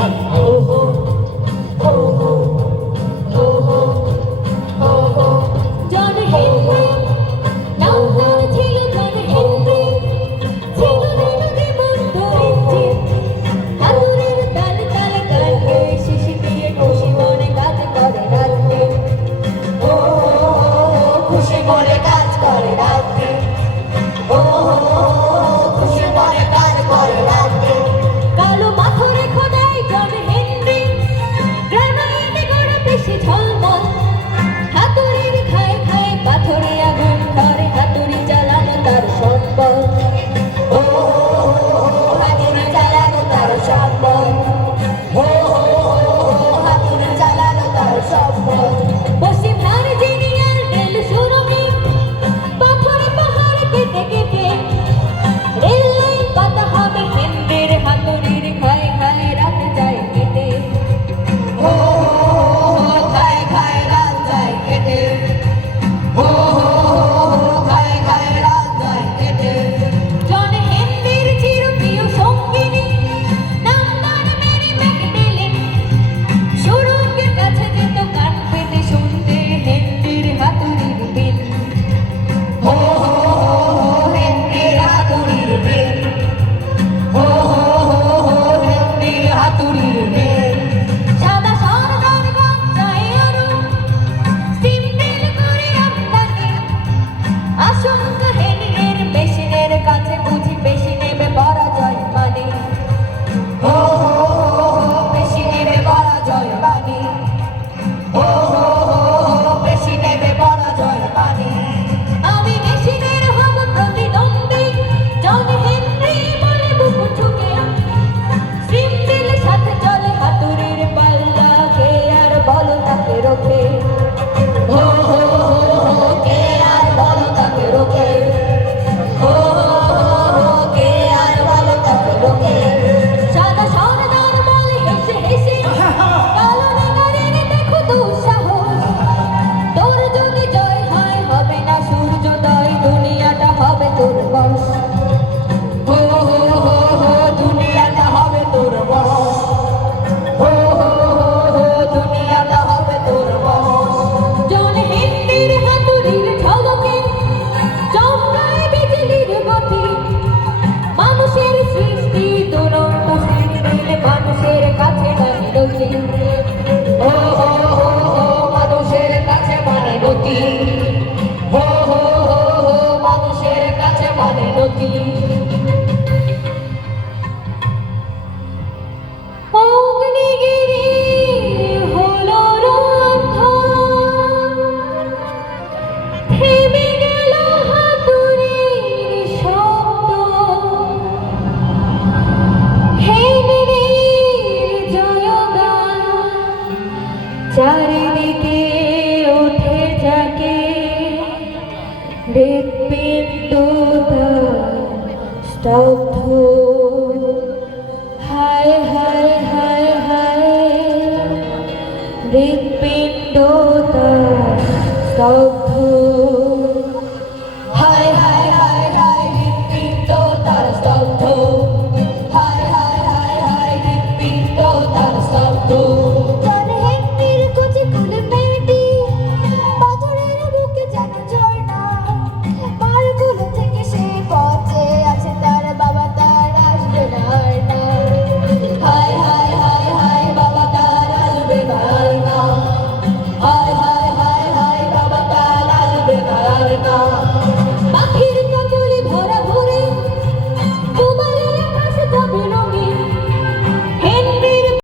oh, oh. 우리 চারিদিকে উঠে যাকে হৃৎপিণ্ড স্তব্ধ। হায় হায় হায় হায় হৃৎপিণ্ড স্তব্ধ। 나